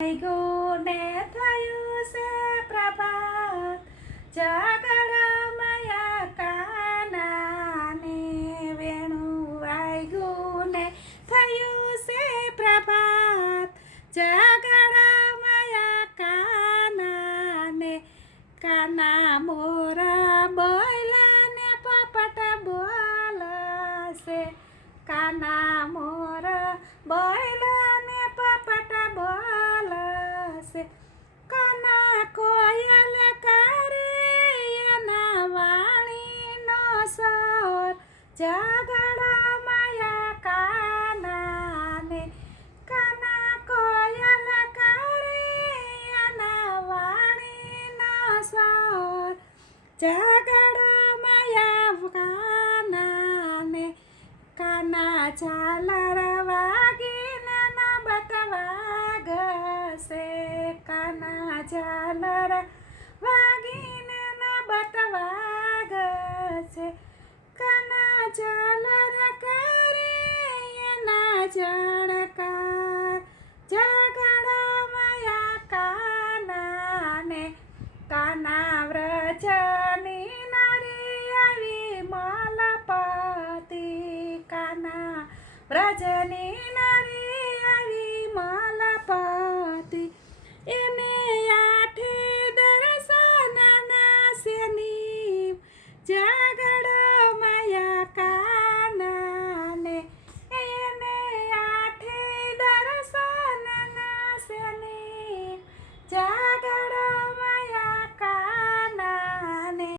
ગુને થયું છે પ્રભાત જગડમયા કાનાને વેણું વાગ્યુંને થયું છે પ્રભાત જગડમયા કાનાને કાના મોરા બોલાને પપટ બોલશે કાના મોરા બોલાને પપટ બોલશે કાના કોયલ કરે એના વાણીનો સ્વર જગડમયા કાનાને કાના કોયલ કરે એના વાણીનો સ્વર જગડમયા કાનાને કાના ઝાલર વાગીને નબત વાગશે કાના ઝાલર વાગીને નબત વાગશે કાના ઝાલર કરે એના જણકાર જગડમયા કાનાને કાના વ્રજની નારી આવી મલપતિ કાના વ્રજની નારી